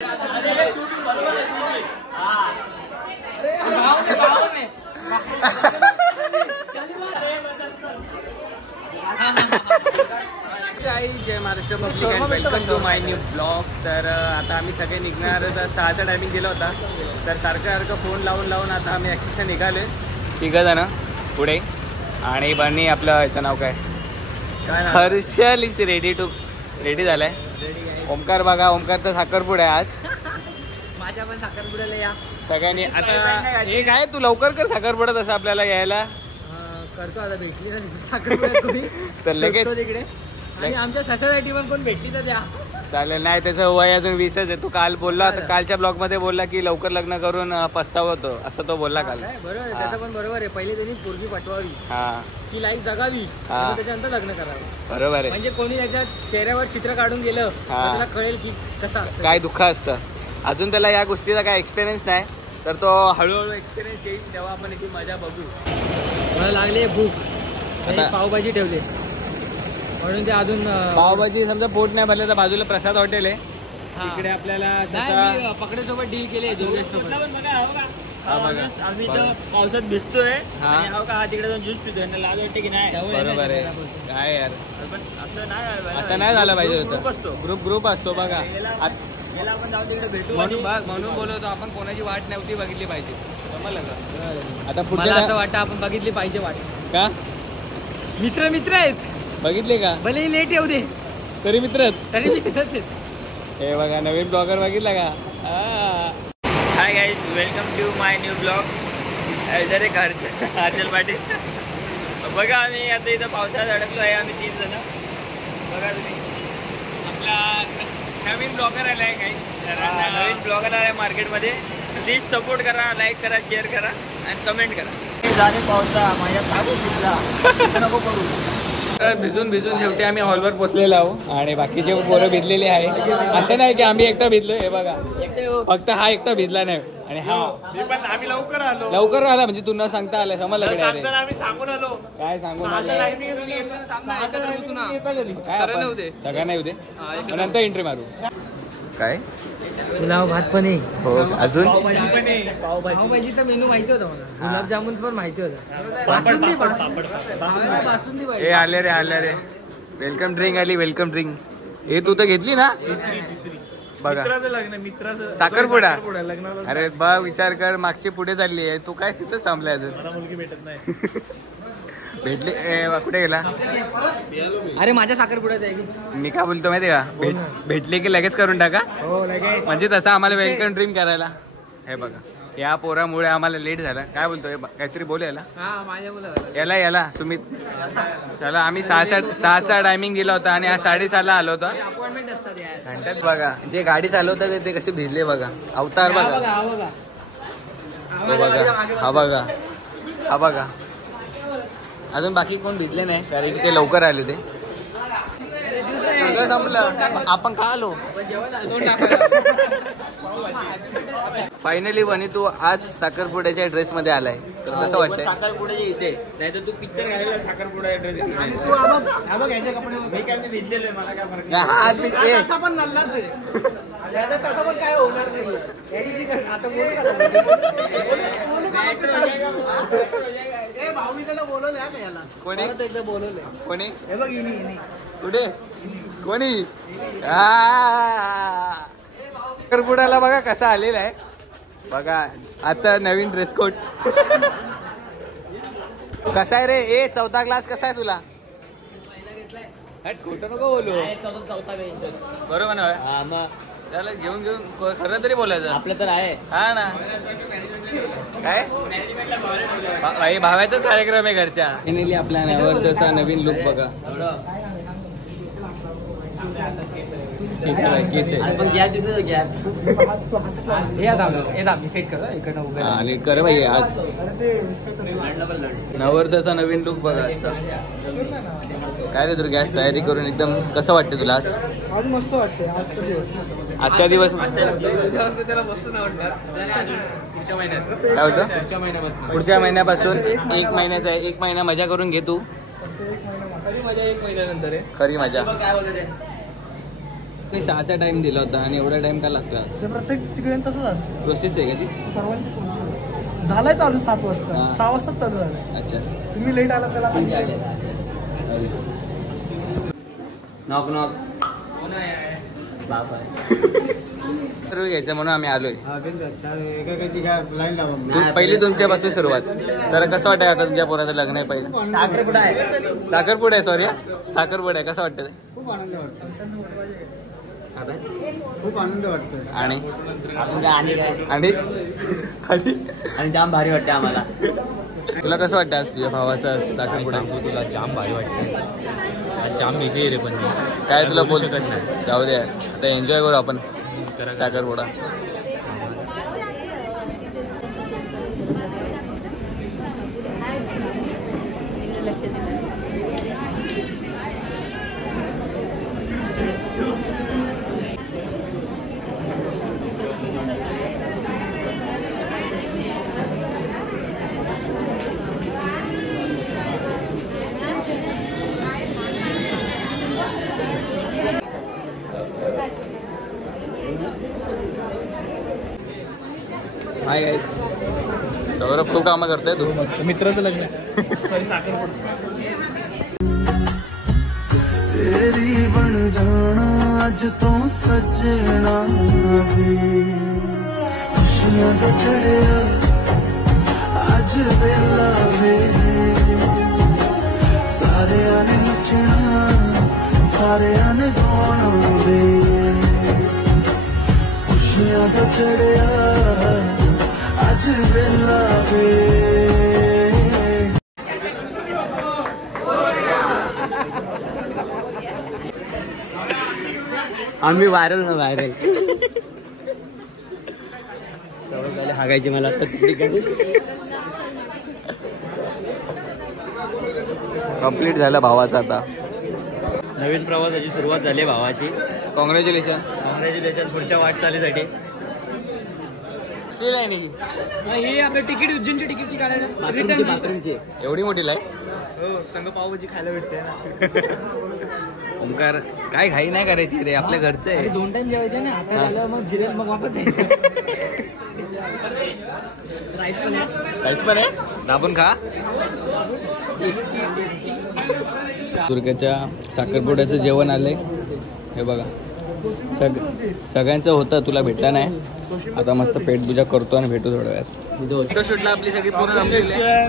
Jai Maharashtra public and welcome to my new blog. तर आता आम्ही सगळे निघणार. 6चा टायमिंग दिला होता, तर सारखं फोन लावून आता आम्ही ॲक्च्युअली निघालोय. तिघं जण पुढे आणि बन्नी आपलं याचं नाव काय हर्षल इज रेडी झालाय. ओमकार बघा, ओमकारचा साखरपुडा आहे आज. माझ्या पण साखरपुड्याला या सगळ्यांनी. आता हे काय तू लवकर कर साखरपुडा, तसं आपल्याला यायला करतो. आता भेटली ना साखरपुडा तर लगेच तिकडे. आणि आमच्या सोसायटी पण कोण भेटली तर द्या. चालेल. नाही त्याचं वय अजून 20च आहे. तू काल बोलला, कालच्या ब्लॉग मध्ये बोलला की लवकर लग्न करून पस्तावतो, असं तो बोलला काल. बरोबर आहे, त्याचं पण बरोबर आहे. पहिले त्यांनी पोरगी पाठवावी, की लाईफ जगावी, त्याच्यानंतर लग्न करावं. बरोबर आहे. म्हणजे कोणी त्याच्या चेहऱ्यावर चित्र काढून गेलं त्याला कळेल की कसं काय दुःख असतं. अजून त्याला या गोष्टीचा काय एक्सपिरियन्स नाही, तर तो हळूहळू एक्सपिरियन्स येईल तेव्हा आपण याची मजा बघू. मला लागले भूक, पावभाजी ठेवले म्हणून ते अजून पावभाजी समजा पोट नाही भरलं तर बाजूला प्रसाद हॉटेल आहे, तिकडे आपल्याला पकडेसोबत डील केली. आम्ही पावसात भिजतोय, तिकडे जाऊन ज्यूस पितोय, लाज वाटते की नाही. बरोबर आहे. काय यार, असं नाही झालं पाहिजे होतं. ग्रुप असतो बघा. म्हणून बोलवतो आपण, कोणाची वाट नव्हती बघितली पाहिजे. समजलं का? आता पुढे असं वाटतं आपण बघितली पाहिजे वाट. का मित्र आहेत, बघितले का? भले लेट येऊ दे तरी मित्र आहेत. हे बघा नवीन ब्लॉगर बघितला का? Hi guys, welcome to my new blog. एक हर्षल पाटील. बघा आम्ही आता इथं पावसाळ्यात अडकलो आहे. आम्ही 3 जण. बघा तुम्ही, आपला नवीन ब्लॉगर आला आहे. काही नवीन ब्लॉगर आला आहे मार्केटमध्ये. प्लीज सपोर्ट करा, लाईक करा, शेअर करा आणि कमेंट करा. झाले पावसा माझ्या नको करू. भिजून शेवटी आम्ही हॉलवर पोचलेलो आहोत आणि बाकीचे पोरं भिजलेले आहे. असं नाही की आम्ही एकटा भिजलो. हे बघा, फक्त हा एकटा भिजला नाही. आणि आम्ही लवकर आला म्हणजे तू न सांगता आलं. समजलं आम्ही सांगून आलो. काय सांगून आलं? काय आपण सगळ्यांना येऊ दे, नंतर एंट्री मारू. काय पुलाव भात पण आहे. हो, अजून पावभाजीचा मेनू माहिती होता मला. गुलाबजामुन पण माहिती होता. बासुंदी हे आले रे. वेलकम ड्रिंक आली, वेलकम ड्रिंक. हे तू तर घेतली ना? बघा, मित्राचं साखरपुडा. अरे बघ, विचार कर, मागची पुढे चालली आहे, तू काय तिथंच थांबलाय अजून? मुलगी भेटत नाही. भेटली. कुठे गेला? अरे माझ्या साखरपुड्यात आहे. मी काय बोलतो माहिती का, भेटली की लगेच करून टाका. म्हणजे तसं आम्हाला वेलकम ड्रिंक करायला. हे बघा, या पोरामुळे आम्हाला लेट झाला. काय बोलतोय, काहीतरी बोल याला. याला सुमित. चला, आम्ही 6चा टायमिंग दिला होता आणि आज 6:30ला आलो होता. घंट्यात बघा, जे गाडी चालवतात ते कसे भिजले बघा. अवतार बघा. हा बघा. अजून बाकी कोण भिजले नाही, कारण की ते लवकर आले होते. सगळं संपलं, आपण का आलो? फायनली बनी तू आज साखरपुड्याच्या ड्रेस मध्ये आलाय, तर कसं वाटतंय? साखरपुड्याच्या इथे नाही तर तू पिक्चर घालायला साखरपुडा ड्रेस पण नल्लाच आहे. तसं पण काय होणार नाही. कोणी कुठे कोणी साखरपुड्याला बघा कसा आलेला आहे. बघा आजचा नवीन ड्रेस कोड कसा आहे रे? 4था क्लास कसा आहे तुला? खोटं नको बोलू. बरोबर ना? त्याला घेऊन खरं तरी बोलायचं आपलं तर आहे. हा ना. काय भाई, भाव्याचाच कार्यक्रम आहे घरच्या. फायनली आपल्या नवरदेवाचा नवीन लुक बघा. आणि कर भाई, आज नवरदेवाचा नवीन लुक बघा. काय रे तुला गॅस तयारी करून एकदम कसं वाटतं तुला? आज मस्त वाटते. आजचा दिवस काय होतं? पुढच्या महिन्यापासून 1 महिन्याचा आहे. 1 महिना मजा करून घे तू. खरी मजा 1 महिन्यानंतर आहे. खरी मजा. नाही 6चा टाइम दिला होता आणि एवढा टाइम का लागतो आज? प्रत्येक तिकडे तसंच असतं, प्रोसेस आहे का ती? सर्वांची प्रोसेस झालाय चालू 7 वाजता, 6 वाजताच चालू झालाय. अच्छा. तुम्ही लेट आला त्याला नॉक नॉक सर्व घ्यायचं म्हणून आम्ही आलोय. लाईन पहिली तुमच्यापासून सुरुवात. तर कसं वाटतं आता तुमच्या पोराचं लग्न आहे पहिलं? साखरपुडा आहे. साखरपुडा आहे, सॉरी साखरपुडा आहे. कसं वाटतं ते? खूप आनंद वाटतो, खूप आनंद वाटतोय. आणि आणि काय आणि आणि जाम भारी वाटते आम्हाला. तुला कसं वाटतं आज तुझ्या भावाचा साखरपुडा? तुला जाम भारी वाटतं, जाम इझी रे. पण काय तुला बोल शकत नाही. जाऊ दे, आता एन्जॉय करू आपण साखरपुडा. हाय गाईस, सौरभ खूप कामं करतोय तू. मित्राचं लग्न सॉरी साखरपुडा. तेरी बन जाना अज तो सजना खुशियां दा चढ़िया अज वेला वे सारे आने नचना सारे आने गाना वे खुशियां दा चढ़िया अज वेला वे. आम्ही व्हायरल ना व्हायरल. सगळं पहिले हागायची मला कम्प्लीट झाला भावाचा आता. नवीन प्रवासाची सुरुवात झाली भावाची. कॉंग्रॅच्युलेशन. कॉंग्रॅच्युलेशन पुढच्या वाटचालीसाठी. हे आपलं तिकीट उज्जैनची तिकीटची काढायला रिटर्नची. एवढी मोठी लाईन. हो, संघ पावभाजी खायला भेटते ना. ओमकार काय घाई नाही करायची रे, आपल्या घरचं आहे. 2 टाइम जेवायचं ना, आता झालं मग जिरेल मग वापस यायचं. राईस पण आहे, दाबून खा. दुर्गाच्या साखरपुड्याचं जेवण आलंय, हे बघा. सगळ्यांचं होतं, तुला भेटला नाही. आता मस्त पेटपूजा करतो आणि भेटू थोड्या वेळात. फोटोशूटला आपली सगळी पूर्ण जमलेली आहे.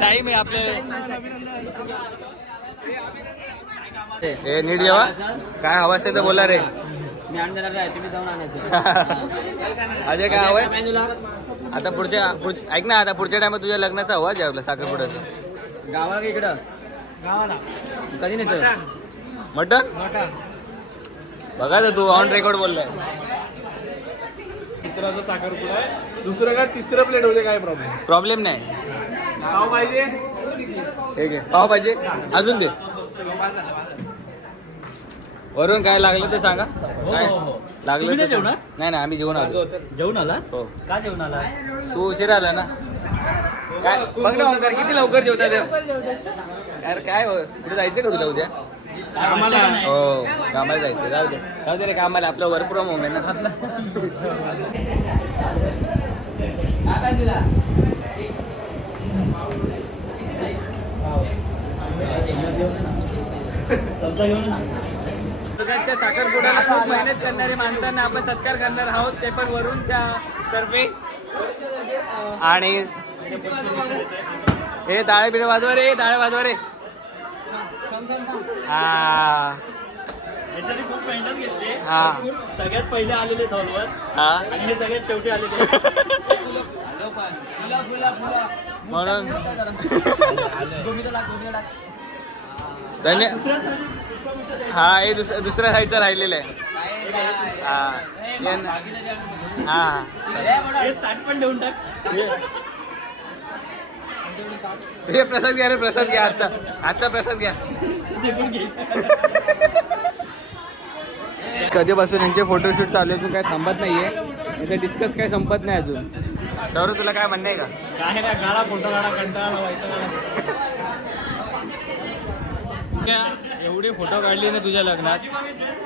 टाइम आहे आपल्या. हे नीट जेव्हा काय हवं असेल तर बोला रे. मी आणणार आहे, तुम्ही जाऊन आणायचं. अजय काय हवंय आता? ऐक ना, आता पुढच्या टाइमात तुझ्या लग्नाचा हवा जेवला साखरपुड्याचं. गावाला इकडं गावाला कधी नाही. मटन बघा तर तू ऑन रेकॉर्ड बोललाय. मित्राचा साखरपुडा आहे, दुसरं काय तिसरं प्लेट होते, काय प्रॉब्लेम नाही. पाव पाहिजे, ठीक आहे, पाव पाहिजे अजून दे. वरून काय लागलं ते सांगा. काय लागलं ते सांगा. नाही आम्ही जेवण आलो. जेवण आला? हो. का जेवण आला? तू उशीर आला ना. काय बघ ना ओंकार, किती लवकर जेवतात यार. काय कुठे जायचं का तुला उद्या? हो, कामाला जायचं. जाऊ दे रे, कामाला. आपलं वर्क फ्रॉम होम आहे ना. दुर्गाच्या साखरपुड्याला खूप मेहनत करणारे माणसांना आपण सत्कार करणार आहोत, ते पण वरूनच्या तर्फे. आणि हे टाळे बिळे वाजवा रे, टाळे वाजवा रे. हा याच्याने खूप मेहनत घेतली. हा, सगळ्यात पहिले आलेले धॉलवर हा, आणि हे सगळ्यात शेवटी आलेले. म्हणून धन्य. हा, हे दुसऱ्या साईडचा राहिलेलं आहे. हा, हे ताट पण देऊन टाक. हे प्रसाद घ्या रे, प्रसाद घ्या. आजचा प्रसाद घ्या. कधीपासून यांचे फोटोशूट चालू अजून काय थांबत नाहीये. याचा डिस्कस काय संपत नाही अजून. सौरभ तुला काय म्हणणं आहे का? काय ना, काढा फोटो काढा, कंटाळा व्हायचा. एवढी फोटो काढली ना तुझ्या लग्नात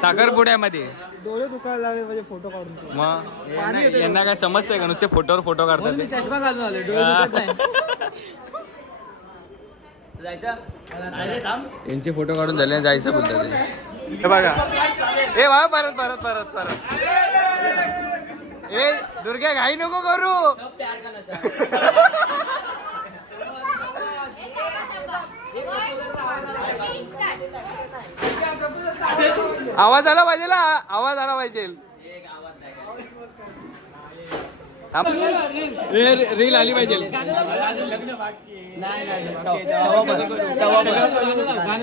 साखरपुड्यामध्ये. डोळे दुखायला लागले म्हणजे फोटो काढून. मग यांना काय समजतंय का नुसते फोटोवर फोटो काढतात ते? चष्मा घालून आले, डोळे दुखत नाही. यांचे फोटो काढून झाले जायचं बोलतात हे बघा. ए वा परत परत परत परत. ए दुर्गा घाई नको करू. आवाज आला पाहिजे ना, आवाज आला पाहिजे. रील आली पाहिजे.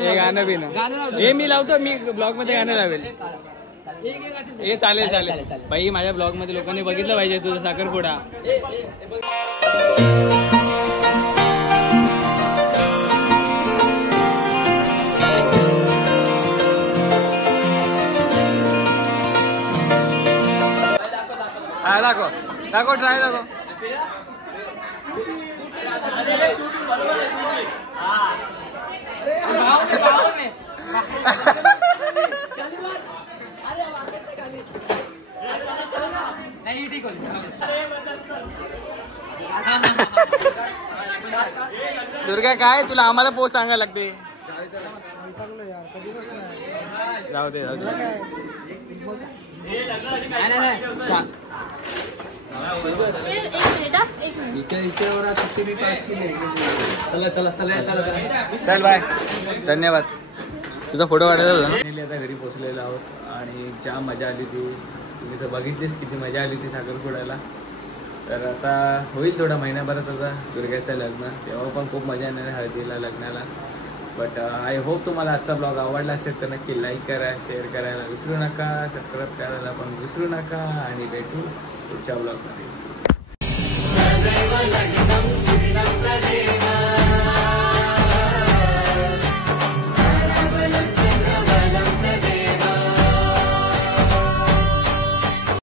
हे गाणं बी ना हे मी लावतो, मी ब्लॉग मध्ये गाणं लावेल. हे चालेल चालेल बाई, माझ्या ब्लॉग मध्ये लोकांनी बघितलं पाहिजे तुझा साखरपुडा. हा दाखव दाखव, ट्राय दाखव. दुर्गा काय तुला आम्हाला पोस्ट सांगायला लागते. जाऊ दे जाऊ दे. चल बाय, धन्यवाद. तुझा फोटो काढायचा होता ना. आता घरी पोहोचलेलो आहोत आणि जाम मजा आली ती. तुम्ही तर बघितलीच किती मजा आली ती साखरपुड्याला. तर आता होईल थोडा महिन्याभरात आता दुर्गाचं लग्न, तेव्हा पण खूप मजा येणार आहे हळदीला, लग्नाला. बट आय होप तुम्हाला आजचा ब्लॉग आवडला असेल तर नक्की लाईक करा, शेअर करायला विसरू नका, सबस्क्राईब करायला पण विसरू नका आणि भेटू पुढच्या ब्लॉगमध्ये.